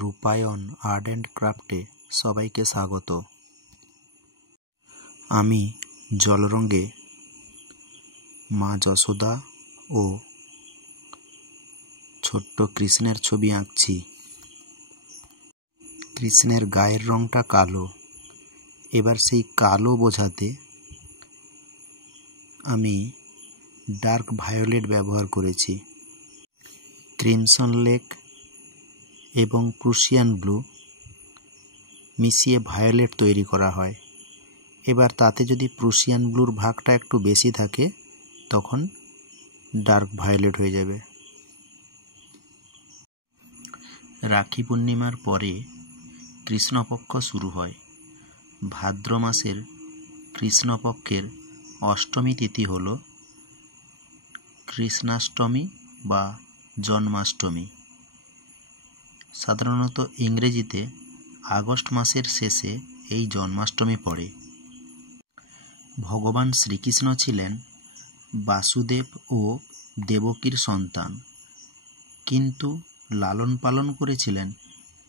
রূপায়ণ art and ক্রাফটে সবাইকে স্বাগত। আমি জলরঙে মা যশোদা ও ছোট্ট কৃষ্ণের ছবি আঁকছি। কৃষ্ণের গায়ের রঙটা কালো। এবার সেই কালো বোঝাতে আমি ডার্ক ভায়োলেট ব্যবহার করেছি। ক্রিমসন লেক এবং প্রুশিয়ান ব্লু মিশিয়ে ভায়োলেট তৈরি করা হয়। এবার তাতে যদি প্রুশিয়ান ব্লুর ভাগটা একটু বেশি থাকে তখন ডার্ক ভায়োলেট হয়ে যাবে। রাখি পূর্ণিমার পরে কৃষ্ণপক্ষ শুরু হয়। ভাদ্র মাসের কৃষ্ণপক্ষের অষ্টমী তিথি হল কৃষ্ণাষ্টমী বা জন্মাষ্টমী। সাধারণত ইংরেজিতে আগস্ট মাসের শেষে এই জন্মাষ্টমী পড়ে। ভগবান শ্রীকৃষ্ণ ছিলেন বাসুদেব ও দেবকীর সন্তান, কিন্তু লালন পালন করেছিলেন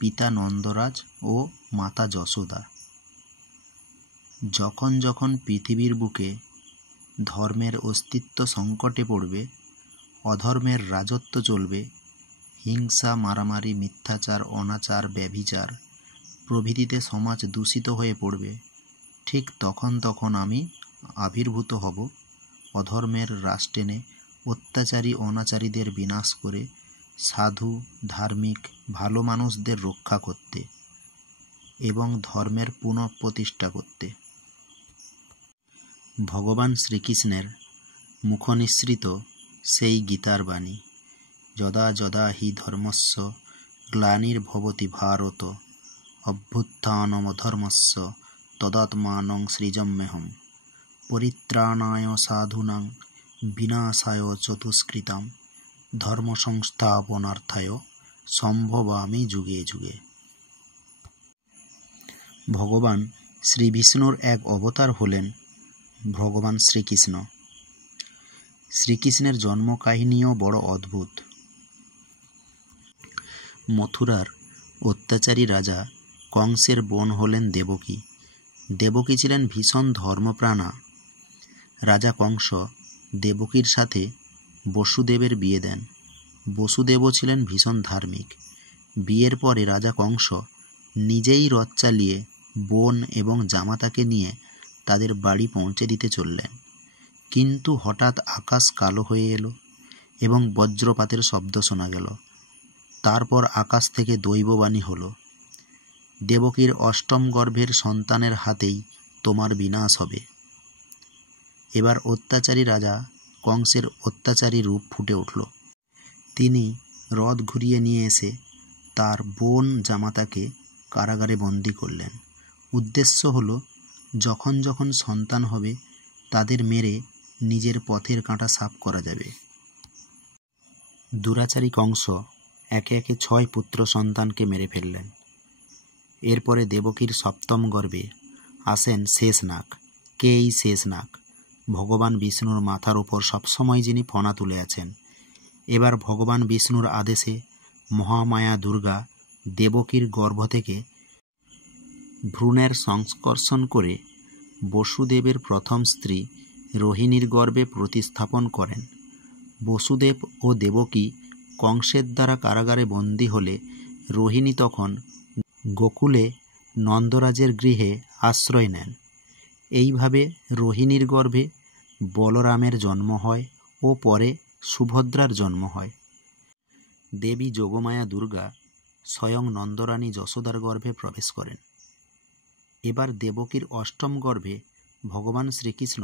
পিতা নন্দরাজ ও মাতা যশোদা। যখন যখন পৃথিবীর বুকে ধর্মের অস্তিত্ব সংকটে পড়বে, অধর্মের রাজত্ব চলবে, হিংসা, মারামারি, মিথ্যাচার, অনাচার, ব্যভিচার প্রভৃতিতে সমাজ দূষিত হয়ে পড়বে, ঠিক তখন তখন আমি আবির্ভূত হব অধর্মের রাশ টেনে অত্যাচারী অনাচারীদের বিনাশ করে সাধু, ধার্মিক, ভালো মানুষদের রক্ষা করতে এবং ধর্মের পুনঃপ্রতিষ্ঠা করতে। ভগবান শ্রীকৃষ্ণের মুখনিসৃত সেই গীতার বাণী, যদা যদা হি ধর্মস্য গ্লানির্ভবতি ভারত অভ্যুত্থানমধর্মস্য তদাত্মানং সৃজম্যহম পরিত্রাণায় সাধূনাং বিনাশায় চতুষ্কৃতাম ধর্ম সংস্থাপনার্থায় সম্ভবামি যুগে যুগে। ভগবান শ্রী বিষ্ণুর এক অবতার হলেন ভগবান শ্রীকৃষ্ণ। শ্রীকৃষ্ণের জন্ম কাহিনীও বড় অদ্ভুত। মথুরার অত্যাচারী রাজা কংসের বোন হলেন দেবকী। দেবকী ছিলেন ভীষণ ধর্মপ্রাণা। রাজা কংস দেবকীর সাথে বসুদেবের বিয়ে দেন। বসুদেবও ছিলেন ভীষণ ধার্মিক। বিয়ের পরে রাজা কংস নিজেই রথ চালিয়ে বোন এবং জামাতাকে নিয়ে তাদের বাড়ি পৌঁছে দিতে চললেন। কিন্তু হঠাৎ আকাশ কালো হয়ে এলো এবং বজ্রপাতের শব্দ শোনা গেল। তারপর আকাশ থেকে দৈববাণী হলো, দেবকীর অষ্টম গর্ভের সন্তানের হাতেই তোমার বিনাশ হবে। এবার অত্যাচারী রাজা কংসের অত্যাচারী রূপ ফুটে উঠল। তিনি রথ ঘুরিয়ে নিয়ে এসে তার বোন জামাতাকে কারাগারে বন্দী করলেন। উদ্দেশ্য হলো যখন যখন সন্তান হবে তাদের মেরে নিজের পথের কাঁটা সাফ করা যাবে। দুরাচারী কংস একে একে 6 পুত্র সন্তানকে মেরে ফেললেন। এরপরে দেবকীর সপ্তম গর্ভে আসেন শেষনাগ। কে এই শেষনাগ? ভগবান বিষ্ণুর মাথার উপর সবসময় যিনি ফণা তুলে আছেন। এবার ভগবান বিষ্ণুর আদেশে মহামায়া দুর্গা দেবকীর গর্ভ থেকে ভ্রূণের সংস্কর্ষণ করে বসুদেবের প্রথম স্ত্রী রোহিণীর গর্ভে প্রতিস্থাপন করেন। বসুদেব ও দেবকী কংসের দ্বারা কারাগারে বন্দী হলে রোহিণী তখন গোকুলে নন্দরাজের গৃহে আশ্রয় নেন। এইভাবে রোহিণীর গর্ভে বলরামের জন্ম হয় ও পরে সুভদ্রার জন্ম হয়। দেবী যোগমায়া দুর্গা স্বয়ং নন্দরানী যশোদার গর্ভে প্রবেশ করেন। এবার দেবকীর অষ্টম গর্ভে ভগবান শ্রীকৃষ্ণ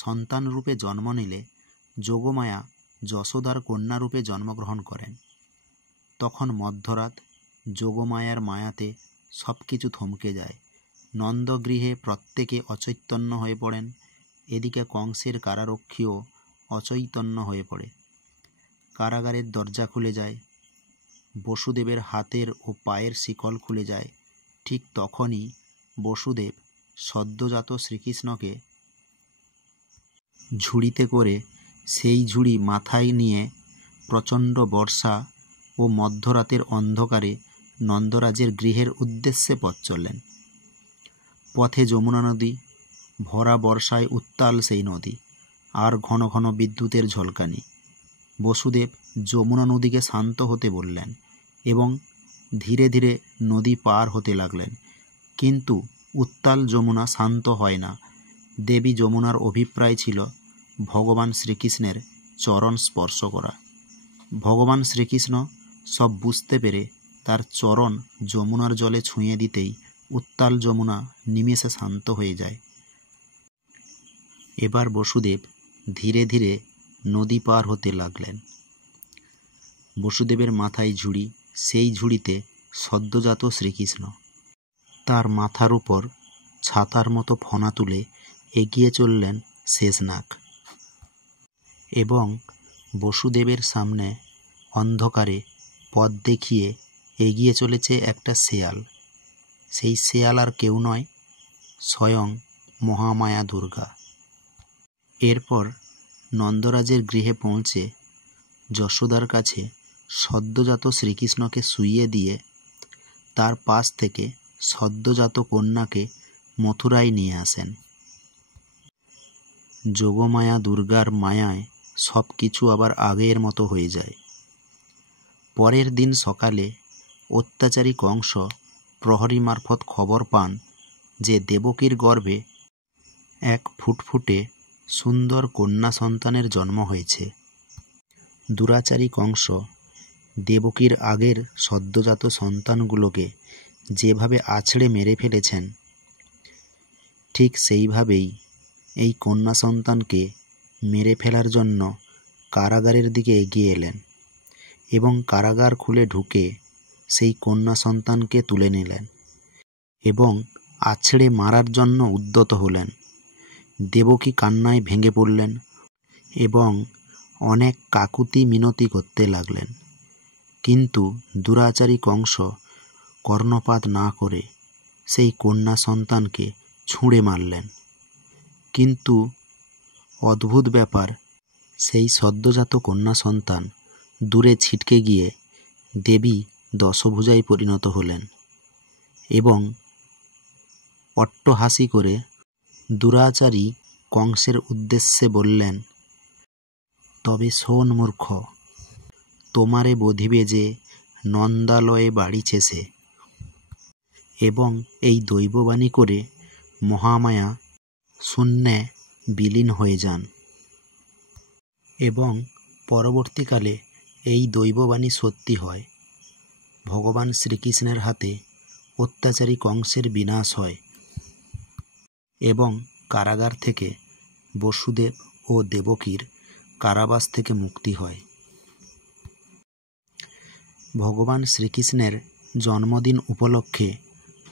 সন্তান রূপে জন্ম নিলে যোগমায়া যশোদার কন্যা রূপে জন্মগ্রহণ করেন। তখন মধ্যরাত, যোগমায়ার মায়াতে সব কিছু থমকে যায়। নন্দগৃহে প্রত্যেকে অচৈতন্য হয়ে পড়েন। এদিকে কংসের কারারক্ষীও অচৈতন্য হয়ে পড়ে। কারাগারের দরজা খুলে যায়। বসুদেবের হাতের ও পায়ের শিকল খুলে যায়। ঠিক তখনই বসুদেব সদ্যজাত শ্রীকৃষ্ণকে ঝুড়িতে করে সেই ঝুড়ি মাথায় নিয়ে প্রচণ্ড বর্ষা ও মধ্যরাতের অন্ধকারে নন্দরাজের গৃহের উদ্দেশ্যে পথ চললেন। পথে যমুনা নদী, ভরা বর্ষায় উত্তাল সেই নদী, আর ঘন ঘন বিদ্যুতের ঝলকানি। বসুদেব যমুনা নদীকে শান্ত হতে বললেন এবং ধীরে ধীরে নদী পার হতে লাগলেন। কিন্তু উত্তাল যমুনা শান্ত হয় না। দেবী যমুনার অভিপ্রায় ছিল ভগবান শ্রীকৃষ্ণের চরণ স্পর্শ করা। ভগবান শ্রীকৃষ্ণ সব বুঝতে পেরে তার চরণ যমুনার জলে ছুঁয়ে দিতেই উত্তাল যমুনা নিমেষে শান্ত হয়ে যায়। এবার বসুদেব ধীরে ধীরে নদী পার হতে লাগলেন। বসুদেবের মাথায় ঝুড়ি, সেই ঝুড়িতে সদ্যজাত শ্রীকৃষ্ণ। তার মাথার উপর ছাতার মতো ফণা তুলে এগিয়ে চললেন শেষনাগ। এবং বসুদেবের সামনে অন্ধকারে পথ দেখিয়ে এগিয়ে চলেছে একটা শেয়াল। সেই শেয়াল আর কেউ নয়, স্বয়ং মহামায়া দুর্গা। এরপর নন্দরাজের গৃহে পৌঁছে যশোদার কাছে সদ্যজাত শ্রীকৃষ্ণকে শুইয়ে দিয়ে তার পাশ থেকে সদ্যজাত কন্যাকে মথুরায় নিয়ে আসেন। যোগমায়া দুর্গার মায়ায় সব কিছু আবার আগের মতো হয়ে যায়। পরের দিন সকালে অত্যাচারী কংস প্রহরী মারফত খবর পান যে দেবকীর গর্ভে এক ফুটফুটে সুন্দর কন্যা সন্তানের জন্ম হয়েছে। দুরাচারী কংস দেবকীর আগের সদ্যজাত সন্তানগুলোকে যেভাবে আছড়ে মেরে ফেলেছেন, ঠিক সেইভাবেই এই কন্যা সন্তানকে মেরে ফেলার জন্য কারাগারের দিকে এগিয়ে এলেন এবং কারাগার খুলে ঢুকে সেই কন্যা সন্তানকে তুলে নিলেন এবং আছড়ে মারার জন্য উদ্যত হলেন। দেবকী কান্নায় ভেঙে পড়লেন এবং অনেক কাকুতি মিনতি করতে লাগলেন। কিন্তু দুরাচারী কংস কর্ণপাত না করে সেই কন্যা সন্তানকে ছুঁড়ে মারলেন। কিন্তু অদ্ভুত ব্যাপার, সেই সদ্যজাত কন্যা সন্তান দূরে ছিটকে গিয়ে দেবী দশভুজায় পরিণত হলেন এবং অট্টহাসি করে দুরাচারী কংসের উদ্দেশ্যে বললেন, তবে শোন মূর্খ, তোমারে বধিবে যে নন্দালয়ে বাড়িছে সে। এবং এই দৈববাণী করে মহামায়া শূন্যে বিলীন হয়ে যান। এবং পরবর্তীকালে এই দৈববাণী সত্যি হয়। ভগবান শ্রীকৃষ্ণের হাতে অত্যাচারী কংসের বিনাশ হয় এবং কারাগার থেকে বসুদেব ও দেবকীর কারাবাস থেকে মুক্তি হয়। ভগবান শ্রীকৃষ্ণের জন্মদিন উপলক্ষে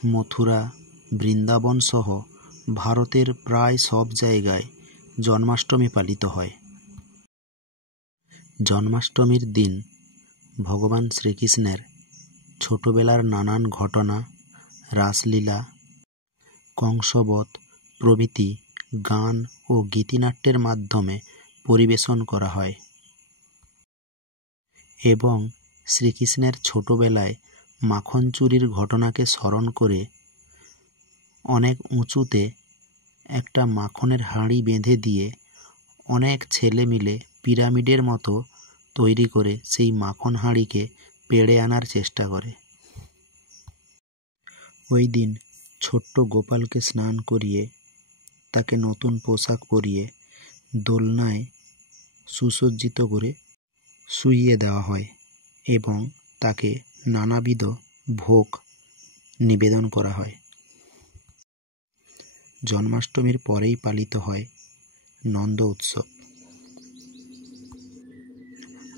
মথুরা, বৃন্দাবন সহ ভারতের প্রায় সব জায়গায় জন্মাষ্টমী পালিত হয়। জন্মাষ্টমীর দিন ভগবান শ্রীকৃষ্ণের ছোটবেলার নানান ঘটনা, রাসলীলা, কংসবধ প্রভৃতি গান ও গীতিনাট্যের মাধ্যমে পরিবেশন করা হয়। এবং শ্রীকৃষ্ণের ছোটবেলায় মাখন চুরির ঘটনাকে স্মরণ করে অনেক উঁচুতে একটা মাখনের হাঁড়ি বেঁধে দিয়ে অনেক ছেলে মিলে পিরামিডের মতো তৈরি করে সেই মাখন হাঁড়িকে পেড়ে আনার চেষ্টা করে। ওই দিন ছোট্ট গোপালকে স্নান করিয়ে তাকে নতুন পোশাক পরিয়ে দোলনায় সুসজ্জিত করে শুইয়ে দেওয়া হয় এবং তাকে নানাবিধ ভোগ নিবেদন করা হয়। জন্মাষ্টমীর পরেই পালিত হয় নন্দ উৎসব।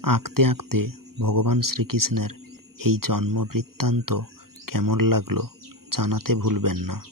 আঁকতে আঁকতে ভগবান শ্রীকৃষ্ণের এই জন্ম বৃত্তান্ত কেমন লাগলো জানাতে ভুলবেন না।